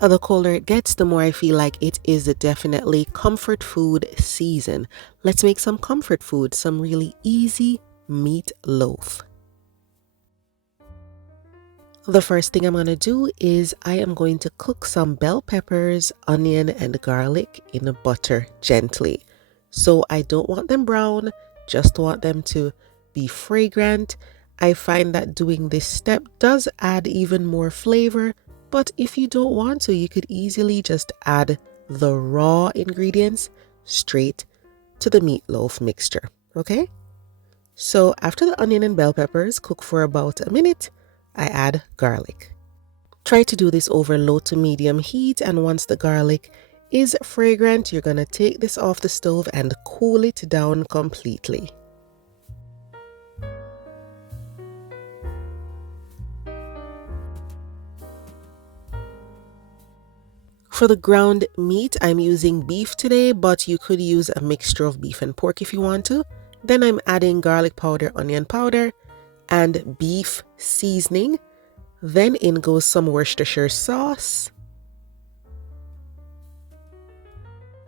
The colder it gets, the more I feel like it is definitely comfort food season. Let's make some comfort food, some really easy meatloaf. The first thing I'm going to do is I am going to cook some bell peppers, onion, and garlic in butter gently. So I don't want them brown, just want them to be fragrant. I find that doing this step does add even more flavor, but if you don't want to, you could easily just add the raw ingredients straight to the meatloaf mixture, okay? So after the onion and bell peppers cook for about a minute, I add garlic. Try to do this over low to medium heat, and once the garlic is fragrant, you're going to take this off the stove and cool it down completely. For the ground meat, I'm using beef today, but you could use a mixture of beef and pork if you want to. Then I'm adding garlic powder, onion powder, and beef seasoning. Then in goes some Worcestershire sauce.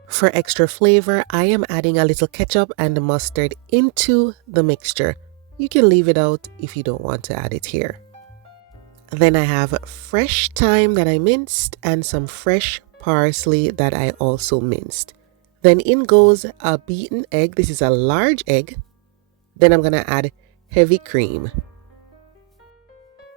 For extra flavor, I am adding a little ketchup and mustard into the mixture. You can leave it out if you don't want to add it here. Then I have fresh thyme that I minced and some fresh parsley that I also minced. Then in goes a beaten egg. This is a large egg. Then I'm going to add heavy cream.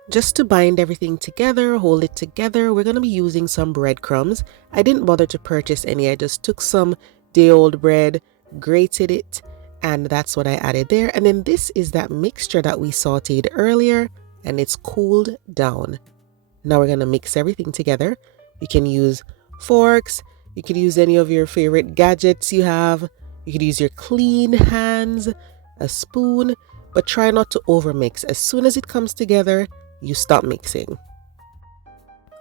Just to bind everything together, hold it together, we're going to be using some breadcrumbs. I didn't bother to purchase any. I just took some day-old bread, grated it, and that's what I added there. And then this is that mixture that we sauteed earlier, and it's cooled down. Now we're going to mix everything together. You can use forks. You could use any of your favorite gadgets you have. You could use your clean hands, a spoon, but try not to overmix. As soon as it comes together, you stop mixing.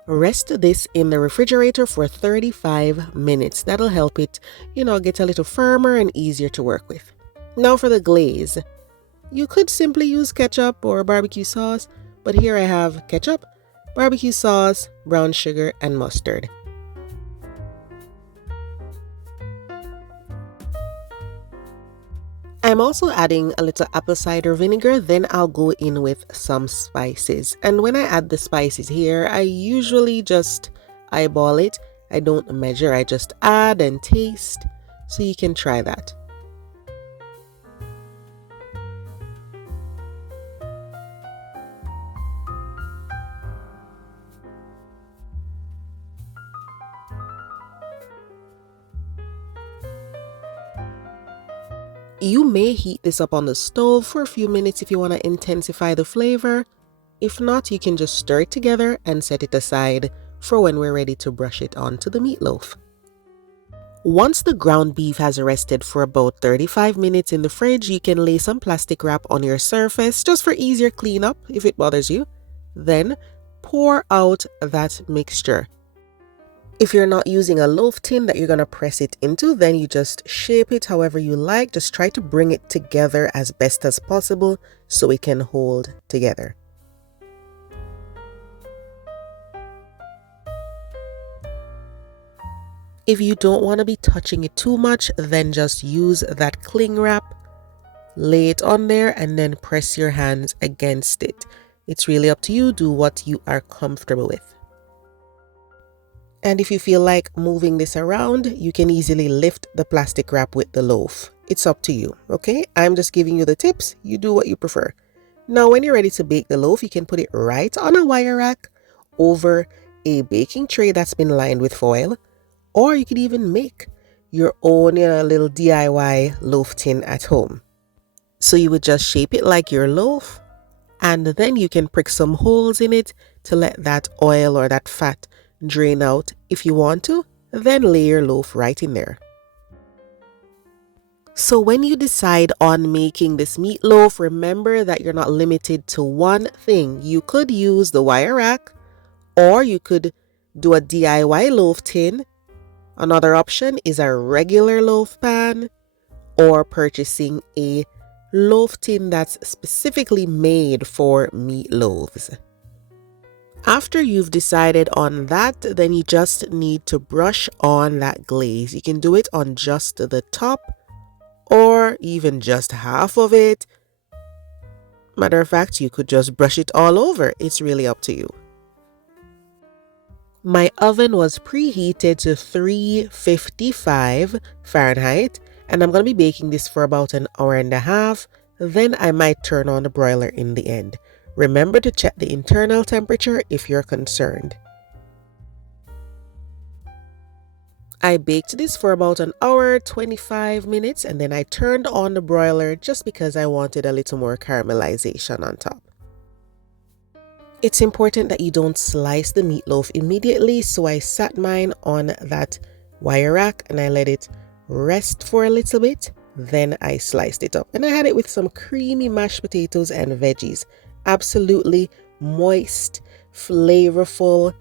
Rest this in the refrigerator for 35 minutes. That'll help it, get a little firmer and easier to work with. Now for the glaze. You could simply use ketchup or barbecue sauce, but here I have ketchup, barbecue sauce, brown sugar, and mustard. I'm also adding a little apple cider vinegar, then I'll go in with some spices. And when I add the spices here, I usually just eyeball it. I don't measure, I just add and taste. So you can try that. You may heat this up on the stove for a few minutes if you want to intensify the flavor. If not, you can just stir it together and set it aside for when we're ready to brush it onto the meatloaf. Once the ground beef has rested for about 35 minutes in the fridge, you can lay some plastic wrap on your surface just for easier cleanup if it bothers you. Then pour out that mixture. If you're not using a loaf tin that you're going to press it into, then you just shape it however you like. Just try to bring it together as best as possible so it can hold together. If you don't want to be touching it too much, then just use that cling wrap, lay it on there, and then press your hands against it. It's really up to you. Do what you are comfortable with. And if you feel like moving this around, you can easily lift the plastic wrap with the loaf. It's up to you, okay? I'm just giving you the tips. You do what you prefer. Now, when you're ready to bake the loaf, you can put it right on a wire rack over a baking tray that's been lined with foil. Or you could even make your own little DIY loaf tin at home. So you would just shape it like your loaf, and then you can prick some holes in it to let that oil or that fat drain out if you want to, then lay your loaf right in there. So when you decide on making this meatloaf, remember that you're not limited to one thing. You could use the wire rack, or you could do a DIY loaf tin. Another option is a regular loaf pan, or purchasing a loaf tin that's specifically made for meatloaves. After you've decided on that, then you just need to brush on that glaze. You can do it on just the top or even just half of it. Matter of fact, you could just brush it all over. It's really up to you. My oven was preheated to 355 Fahrenheit, and I'm going to be baking this for about an hour and a half. Then I might turn on the broiler in the end. Remember to check the internal temperature if you're concerned. I baked this for about an hour, 25 minutes, and then I turned on the broiler just because I wanted a little more caramelization on top. It's important that you don't slice the meatloaf immediately, so I sat mine on that wire rack and I let it rest for a little bit. Then I sliced it up and I had it with some creamy mashed potatoes and veggies. Absolutely moist, flavorful.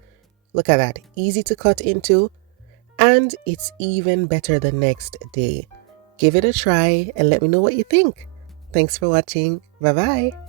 Look at that, easy to cut into, and it's even better the next day. Give it a try and let me know what you think. Thanks for watching. Bye bye.